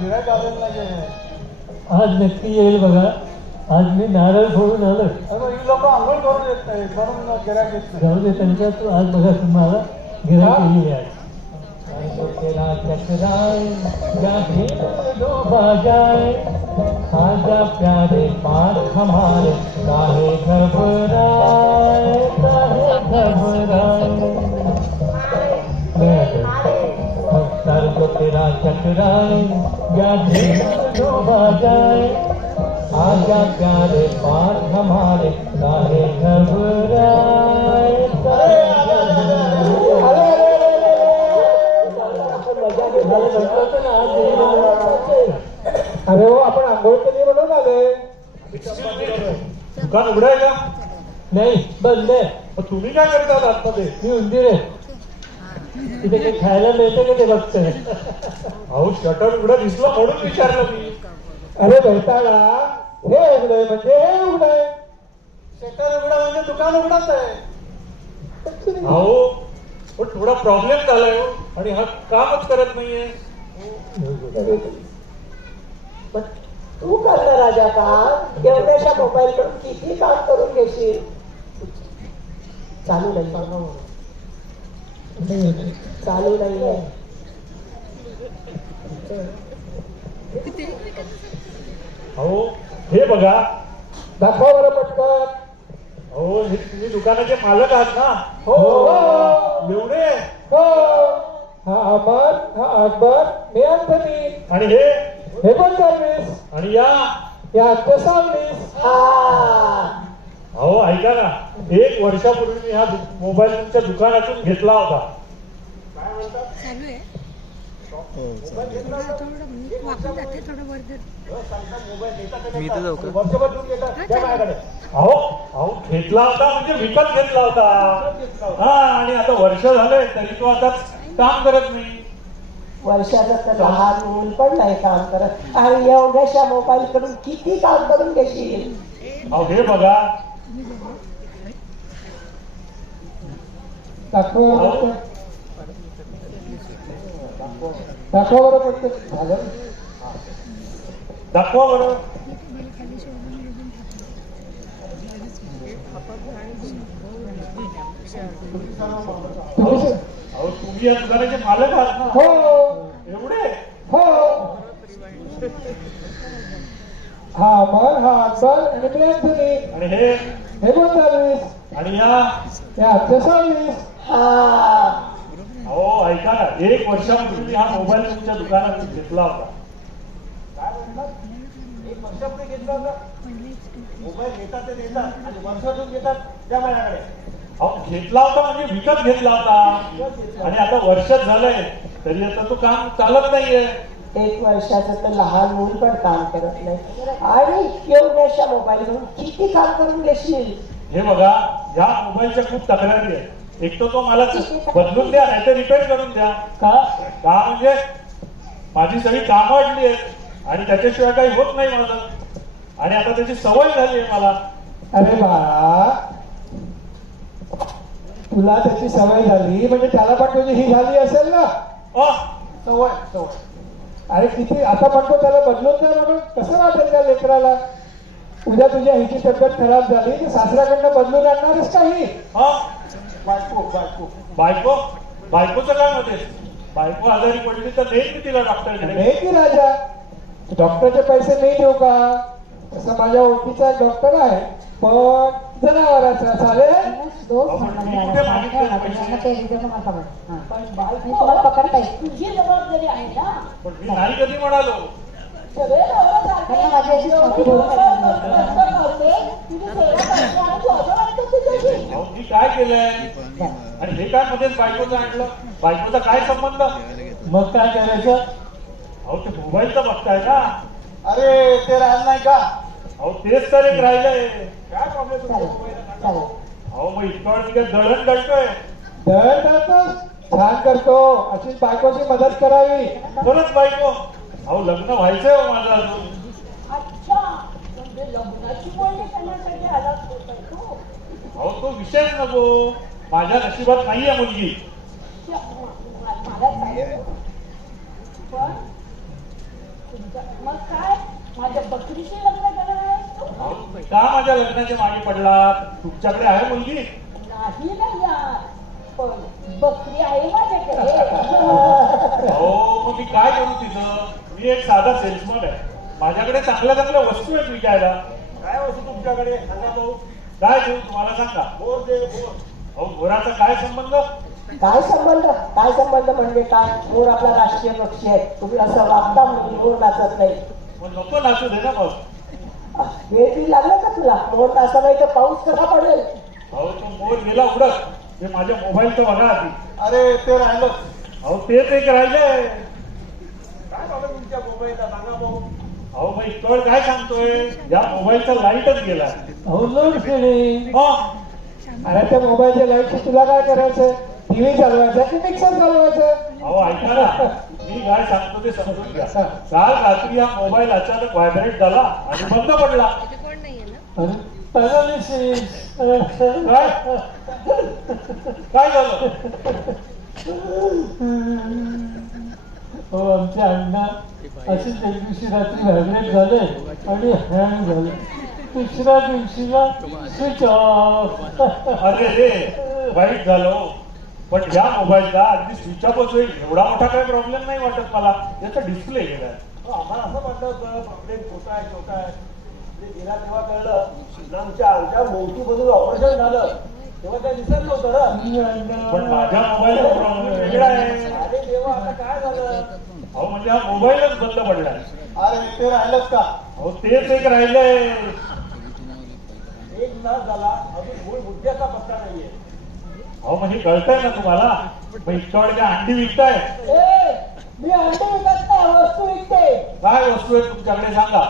गिरायक आलेलं नाही. आज नक्की येईल बघा. आज मी नारळ फोडून आलो. ही लोक आंघोळ करून येत नाही म्हणून गिरायक येत नाही. जाऊ दे त्यांच्या. तू आज बघा तुम्हाला गिरायक केली आहे. तेरा चकराए या डूबा जाए खाजा प्यारे पास हमारे काहे घबराए सर को तेरा चकराए या डूबा जाए आजा प्यारे पास हमारे काहे घबराए. अरे हो, आपण आंघोळ केली म्हणून आले. दुकान उघडाय का? नाही, बंद आहे. तुम्ही काय करता आतमध्ये? मी उंदीर आहे. तिथे काही खायला मिळतं का ते बघतोय. अहो शटर उघडं दिसलं म्हणून विचारलं मी. अरे भेटायला हे उघडय म्हणजे हे उघडय. शटर उघडा म्हणजे दुकान उघडत आहे. अहो पण थोडा प्रॉब्लेम झालाय आणि हा कामच करत नाहीये. पण तू करणार राजा का एवढ्याशा मोबाईल कडून किती काम करून घेशील. चालू नाही चालू नाहीये. अहो हे बघा. दाखवा बरं पटकन. अहो हे तुम्ही दुकानाचे मालक आहात ना? हो हो एवढे हो. हा अमर, हा अकबर, मी अँथनी. आणि हे पण सर्विस. आणि या आजच्या सर्विस. अहो ऐका ना. 1 वर्षापूर्वी मी हा मोबाईल तुमच्या दुकानातून घेतला होता. चालू आहे. अहो घेतला होता म्हणजे विकत घेतला होता. हा आणि आता वर्ष झालंय तरी तो आता काम करत नाही. वर्षाचं तर लहान मुल पण नाही काम करत आणि एवढ्याशा मोबाईल कडून किती काम करून घेशील. अहो हे बघा. दाखवा बरं पटकन. झालं. दाखवा बरं. अहो तुम्ही या दुकानाचे मालक आहात ना? हो एवढे हो. हा अमर, हा अकबर आणि मी अँथनी. आणि हे पण सर्विस. आणि या आजच्या सर्विस. अहो ऐका ना. 1 वर्षापूर्वी हा मोबाईल तुमच्या दुकानातून घेतला होता. काय म्हणतात? 1 वर्षापूर्वी घेतला होता. मोबाईल घेतात ते देतात आणि वर्षातून घेतात त्या माझ्याकडे. अहो घेतला होता म्हणजे विकत घेतला होता आणि आता वर्षात झालंय तरी आता तो काम चालत नाहीये. 1 वर्षाचं तर लहान मुल पण काम करत नाही आणि एवढ्याशा मोबाईल कडून किती काम करून घेशील. हे बघा. या मोबाईलच्या खूप तक्रारी आहेत. एक तर तो मला बदलून द्या नाही तर रिपेअर करून द्या. का म्हणजे माझी सगळी कामं अडली आहेत आणि त्याच्याशिवाय काही होत नाही माझं. आणि आता त्याची सवय झाली आहे मला. अरे बाळा, तुला त्याची सवय झाली म्हणजे त्याला पण तुझी ही झाली असेल ना सवय. अरे किती आता म्हणतो त्याला बदलून द्या म्हणून. कसं वाटेल त्या लेकराला. उद्या तुझ्या हिची तब्येत खराब झाली की सासऱ्याकडनं बदलून आणणारच काही. बायको बायकोचं काय मत आहे? बायको आजारी पडली तर नेईल मी तिला डॉक्टरकडे. नाही की राजा, डॉक्टरचे पैसे नाही देऊ का? तसं माझ्या ओळखीचा एक डॉक्टर आहे पण जनावराचा. चालेल. तुझी जबाबदारी आहे ना. पण मी नाही कधी म्हणालो. मी काय केलंय आणि हे काय मध्येच बायकोचं आणलं? बायकोचा काय संबंध? मग काय करायचं? अहो ते मोबाईलचं बघताय का? अरे ते राहिलं नाही का? अहो तेच तर एक राहिलंय. काय प्रॉब्लेम? अहो मग इतकं तिकडे दळण दळतोय. दळण दळतोस? छान करतो. अशीच बायकोची मदत करावी. खरंच बायको. अहो लग्न व्हायचंय हो माझं अजून. अहो तो विषयच नको. माझ्या नशिबात नाहीये मुलगी. मग काय माझ्या बकरीशी लग्न करणार आहेस तू? का माझ्या लग्नाच्या मागे पडलात? तुमच्याकडे आहे मुलगी? नाही ना यार, पण बकरी आहे माझ्याकडे. हो, मग मी काय करू तिथं? मी एक साधा सेल्समन आहे. माझ्याकडे चांगल्या चांगल्या वस्तू आहेत विकायला. काय वस्तू तुमच्याकडे सांगा भाऊ. काय देऊ तुम्हाला सांगा? बोर दे बोर. अहो, घोराचा काय संबंध? काय संबंध म्हणजे काय? मोर आपला राष्ट्रीय पक्षी आहे. तुम्ही असं वागता म्हणून मोर नाचत नाही. मग नको नाचू दे ना मग. वेळ ती लागलं का तुला? मोर नाचत नाही तर पाऊस कसा पडेल? अहो, तो मोर गेला उडत. हे माझ्या मोबाईलचं बघा आधी. अरे ते राहिलं. अहो, तेच एक राहिलंय. काय झालं तुमच्या मोबाईलला सांगा भाऊ. अहो, मग इतकं वेळ काय सांगतोय? या मोबाईलचा लाईटच गेला. अहो लोड शेडिंग. अरे त्या मोबाईलच्या लाईटशी तुला काय करायचं? टीव्ही चालवायचा की मिक्सर चालवायचं? अहो, ऐका ना, मी काय सांगतो ते समजून घ्या. काल रात्री हा मोबाईल अचानक व्हायब्रेट झाला आणि बंद पडला. इथे कोण नाहीये ना? आणि पॅरालिसिस. काय काय झालं? हो, आमच्या अण्णा असेच एक दिवशी रात्री व्हायब्रेट झाले आणि हँग झाले. दुसऱ्या दिवशीला स्विच ऑफ. अरे रे, वाईट झालं हो. पण या मोबाईलचा अगदी स्विच ऑफच होईल एवढा मोठा काही प्रॉब्लेम नाही वाटत मला. याचा डिस्प्ले गेलाय. आम्हाला असं वाटलं होतं प्रॉब्लेम छोटा आहे. ते गेला तेव्हा कळलं. आमच्या मोतीमधून ऑपरेशन झालं तेव्हा ते दिसत नव्हतं ना. पण माझ्या मोबाईलचा प्रॉब्लेम वेगळा आहे. अरे देवा, आता काय झालं? अहो, म्हणजे हा मोबाईलच बंद पडलाय. अरे ते राहिलंच का? अहो, तेच एक राहिलंय. एक तास झाला अजून मूळ मुद्द्याचा पत्ता नाहीये. अहो, म्हणजे कळतंय ना तुम्हाला? मग इतका वेळ काय अंडी विकताय? मी अंडे विकत नाही, वस्तू विकते. काय वस्तू आहे तुमच्याकडे सांगा?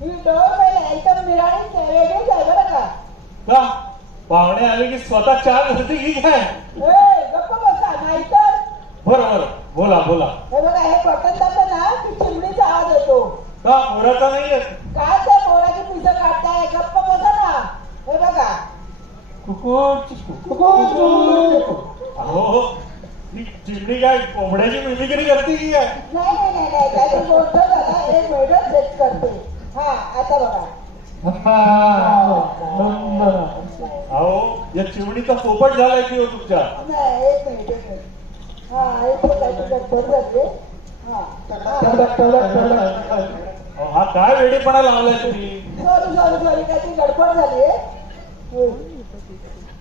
ही डोर पहिले आयटम मिळाली वेगळीच आहे बरं का? का पाहुणे आले की स्वतः चार घरचे की काय? गप्प बसा नाहीतर. बरं, बोला. हे बघा, हे बटन दाबलं ना की चिमणीचा आवाज येतो. का मोराचा नाहीये? काय त्या मोराची पिसं काढताय? गप्प बसा ना. हे बघा, हो, ही चिमणी काय कोंबड्याची मिमिक्री करते की काय? नाही त्याची गोष्ट झाला एक वेगळं सेट करते. हा, आता बघा. अहो, या चिमणीचा पोपट झालाय की हो तुमच्या? नाही, एक मिनिट. हा, एक मिनिट गडबड झाली. अहो, हा काय वेडेपणा लावलाय तुम्ही? सॉरी काहीतरी गडबड झाली.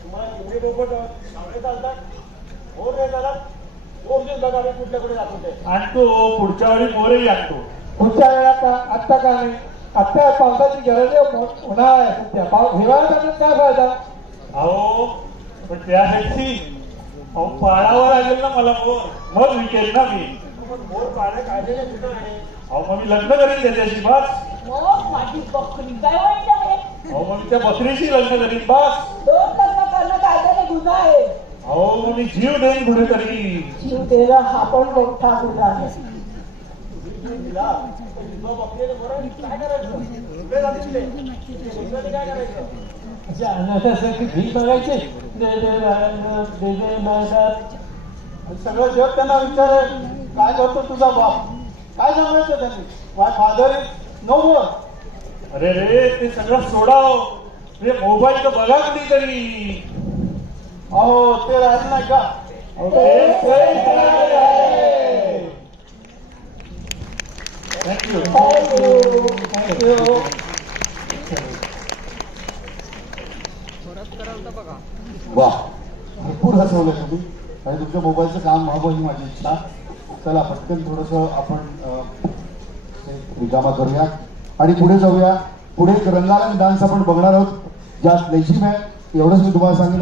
तुम्हाला चिमणी पोपट सावळे चालतात, मोर नाही चालत. दोन दिवस बघा आम्ही कुठल्याकडे दाखवते. आणतो पुढच्या वेळी मोरही आणतो. पुढच्या वेळा का? आत्ता का नाही? आत्ता पावसाची गरज आहे. उन्हाळा आहे सध्या. हिवाळ्यात आणून काय फायदा? अहो, पण त्यासाठी अहो पाळावं लागेल ना मला मोर. मग विकेल ना मी. मोर पाळणे कायद्याने कुठं आहे? अहो, मग मी लग्न करीन त्याच्याशी बस. मग माझी बकरी काय वाईट आहे? अहो, मग मी त्या बकरीशी लग्न करीन बस. दोन लग्न करणं कायद्याने गुन्हा आहे. अहो, मग मी जीव देईन कुठेतरी. जीव देणं हा पण मोठा गुन्हा आहे. दिला तर हिरवा बकरीने बरं काय करायचं? रुपये जाते तिथे. रुपयाने काय करायचं? अशा अनाथासाठी भीक मागायचे. दे मागतात. सगळं जग त्यांना विचारेल काय करतो तुझा बाप. काय सांगायचं त्यांनी? माय फादर इज नो मोर. अरे रे, ते सगळं सोडाव. ते मोबाईल तर बघा कुठेतरी. अहो, ते राहिलं नाही का? थँक्यू. वा, भरपूर हसवलं तुम्ही आणि तुमच्या मोबाईलचं काम व्हावं ही माझी इच्छा. चला पटकन थोडंसं आपण रिकामा करूया आणि पुढे जाऊया. पुढे एक रंगारंग डान्स आपण बघणार आहोत. ज्यात लेझिम आहे एवढंच मी तुम्हाला सांगेन.